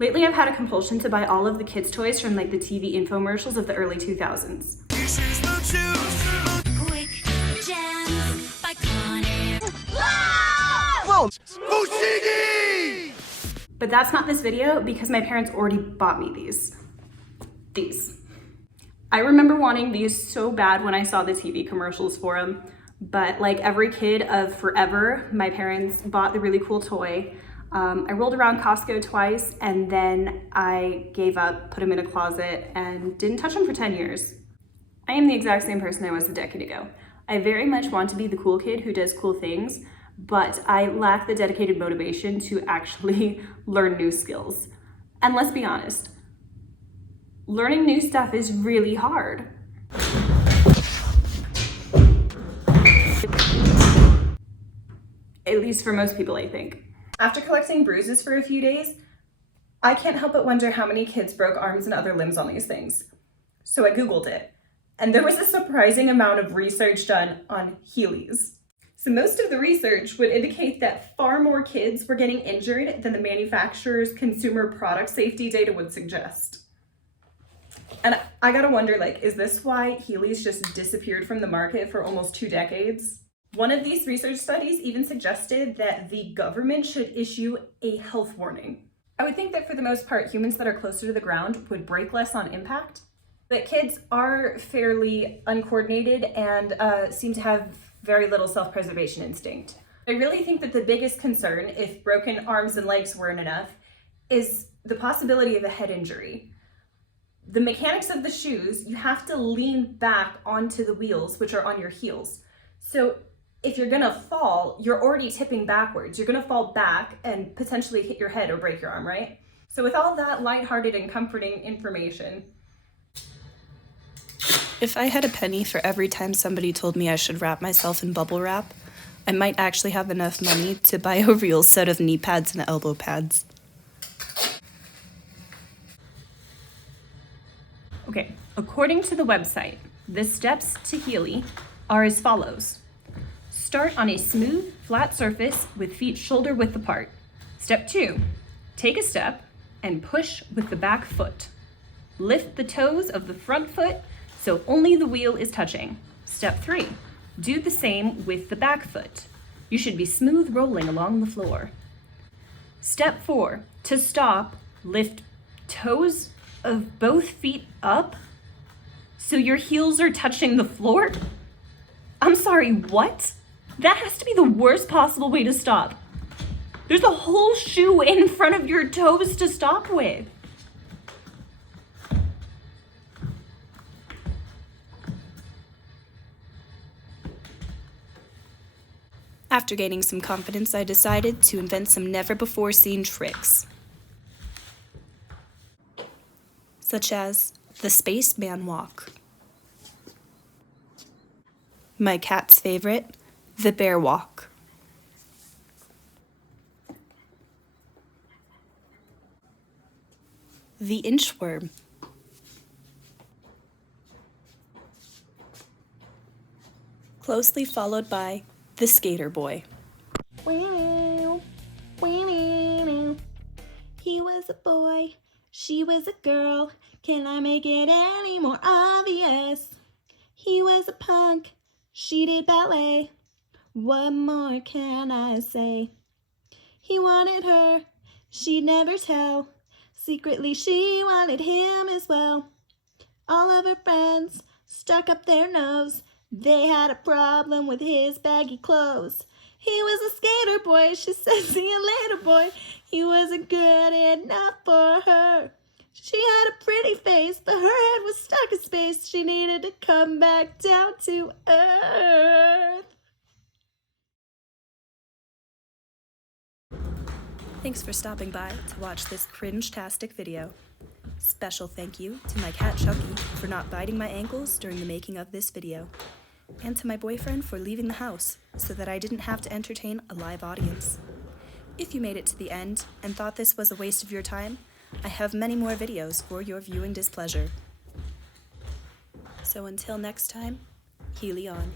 Lately, I've had a compulsion to buy all of the kids' toys from like the TV infomercials of the early 2000s. Quick Gems by Connor. But that's not this video because my parents already bought me these. I remember wanting these so bad when I saw the TV commercials for them, but like every kid of forever, my parents bought the really cool toy. I rolled around Costco twice and then I gave up, put them in a closet, and didn't touch them for 10 years. I am the exact same person I was a decade ago. I very much want to be the cool kid who does cool things, but I lack the dedicated motivation to actually learn new skills. And let's be honest, learning new stuff is really hard. At least for most people, I think. After collecting bruises for a few days, I can't help but wonder how many kids broke arms and other limbs on these things. So I Googled it, and there was a surprising amount of research done on Heelys. So most of the research would indicate that far more kids were getting injured than the manufacturer's consumer product safety data would suggest. And I gotta wonder, like, is this why Heelys just disappeared from the market for almost 2 decades? One of these research studies even suggested that the government should issue a health warning. I would think that for the most part, humans that are closer to the ground would break less on impact, but kids are fairly uncoordinated and seem to have very little self-preservation instinct. I really think that the biggest concern, if broken arms and legs weren't enough, is the possibility of a head injury. The mechanics of the shoes, you have to lean back onto the wheels, which are on your heels. So if you're gonna fall, you're already tipping backwards. You're gonna fall back and potentially hit your head or break your arm, right? So with all that lighthearted and comforting information, if I had a penny for every time somebody told me I should wrap myself in bubble wrap, I might actually have enough money to buy a real set of knee pads and elbow pads. okay, according to the website, the steps to Heely are as follows. Start on a smooth, flat surface with feet shoulder width apart. Step 2, take a step and push with the back foot. Lift the toes of the front foot so only the wheel is touching. Step 3, do the same with the back foot. You should be smooth rolling along the floor. Step 4, to stop, lift toes of both feet up so your heels are touching the floor? I'm sorry, what? That has to be the worst possible way to stop. There's a whole shoe in front of your toes to stop with. After gaining some confidence, I decided to invent some never-before-seen tricks, such as the spaceman walk, my cat's favorite, the bear walk, the inchworm, closely followed by the skater boy. He was a boy, she was a girl. Can I make it any more obvious? He was a punk, she did ballet. What more can I say? He wanted her, she'd never tell. Secretly she wanted him as well. All of her friends stuck up their nose. They had a problem with his baggy clothes. He was a skater boy, she said, see you later, boy. He wasn't good enough for her. She had a pretty face, but her head was stuck in space. She needed to come back down to earth. Thanks for stopping by to watch this cringe-tastic video. Special thank you to my cat Chucky for not biting my ankles during the making of this video, and to my boyfriend for leaving the house so that I didn't have to entertain a live audience. If you made it to the end and thought this was a waste of your time, I have many more videos for your viewing displeasure. So until next time, Heely on.